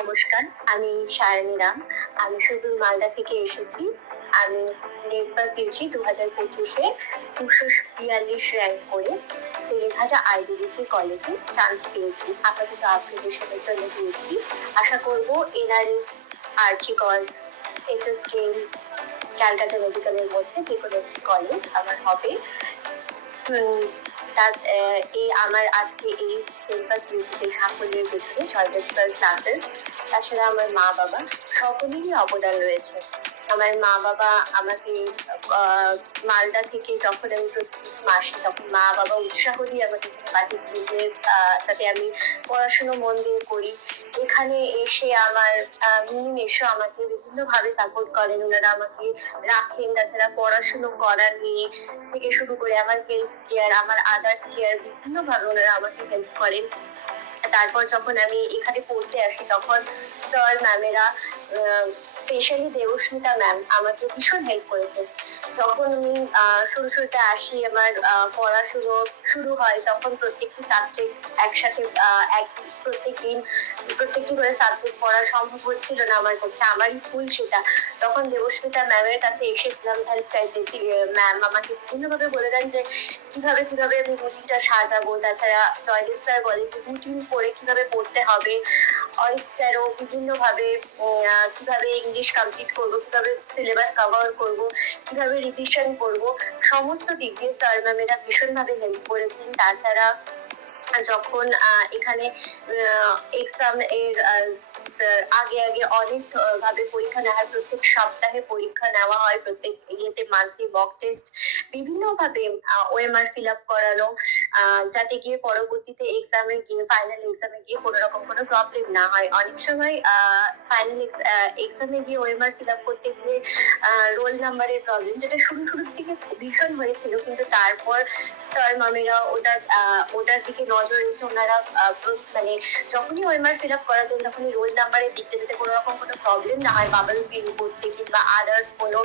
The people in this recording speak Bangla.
নমস্কার, আমি সায়নী রাম। আমি সুদূর মালদা থেকে এসেছি। আমি নেট পাস দিয়েছি 2025-এ 242 র্যাঙ্ক করে তেলেঘাটা আইডিবিজি কলেজে চান্স পেয়েছি। আপাতত অ্যাপ্লিকেশনের জন্য দিয়েছি। আশা করব এনআরএস, আরজিকর, এসএসকে, ক্যালকাটা মেডিকেলের মধ্যে যে কোনো একটি কলেজ আমার হবে। আমার আজকে এই সিলেবাস ইউজিতে সাফল্যের পেছনে জয়দেব স্যার ক্লাসেস, তাছাড়া আমার মা বাবা সকলেরই অবদান রয়েছে। আমার মা বাবা আমাকে মালদা থেকে যখন আমি প্রথম আসি তখন মা বাবা উৎসাহ দিয়ে আমাকে পাঠিয়েছিল যে যাতে আমি পড়াশুনো মন দিয়ে করি। এখানে এসে আমার এসে আমাকে বিভিন্ন ভাবে সাপোর্ট করেন, ওনারা আমাকে রাখেন। তাছাড়া পড়াশুনো করার নিয়ে থেকে শুরু করে আমার হেলথ কেয়ার, আমার আদার্স কেয়ার বিভিন্ন ভাবে ওনারা আমাকে হেল্প করেন। তারপর যখন আমি এখানে পড়তে আসি তখন স্যার ম্যামেরা, স্পেশালি দেবস্মিতা ম্যাম আমাকে ভীষণ হেল্প করেছেন। যখন আমি শুরুতে আসি, আমার পড়াশুনো শুরু হয়, তখন প্রত্যেকটি সাবজেক্ট একসাথে প্রত্যেকটি করে সাবজেক্ট পড়া সম্ভব হচ্ছিল না আমার পক্ষে, আমারই ভুল সেটা। তখন দেবস্মিতা ম্যামের কাছে এসেছিলাম হেল্প চাইতে। ম্যাম আমাকে বিভিন্নভাবে বলে দেন যে কিভাবে আমি রুটিনটা সাজাবো। তাছাড়া জয়দেব স্যার বলে যে রুটিন করে কিভাবে পড়তে হবে। অরিক স্যারও বিভিন্ন ভাবে কিভাবে ইংলিশ কমপ্লিট করবো, কিভাবে সিলেবাস কভার করবো, কিভাবে রিভিশন করবো, সমস্ত দিক দিয়ে স্যার ম্যামেরা ভীষণ ভাবে হেল্প করেছেন। তাছাড়া যখন এখানে এক্সাম এর আগে অনেক ভাবে পরীক্ষা নেওয়া হয়, প্রত্যেক সপ্তাহে পরীক্ষা নেওয়া হয়, প্রত্যেক ইয়েতে মান্থলি মক টেস্ট, বিভিন্ন ভাবে ওএমআর ফিল আপ করানো, যাতে গিয়ে পরবর্তীতে ফাইনাল এক্সামে গিয়ে কোনো রকম কোনো প্রবলেম না হয়। অনেক সময় ফাইনাল এক্সামে গিয়ে ওএমআর ফিল আপ করতে গিয়ে রোল নাম্বারের প্রবলেম, যেটা শুরুর দিকে ভীষণ হয়েছিল, কিন্তু তারপর স্যার মামেরা ওটার দিকে নজর রেখে ওনারা মানে যখনই ওএমআর ফিল আপ করাতেন তখনই রোল নাম্বারের দিকতে যাতে কোনো রকম কোনো প্রবলেম না হয়, বাবল ফিল করতে কিংবা আদার্স কোনো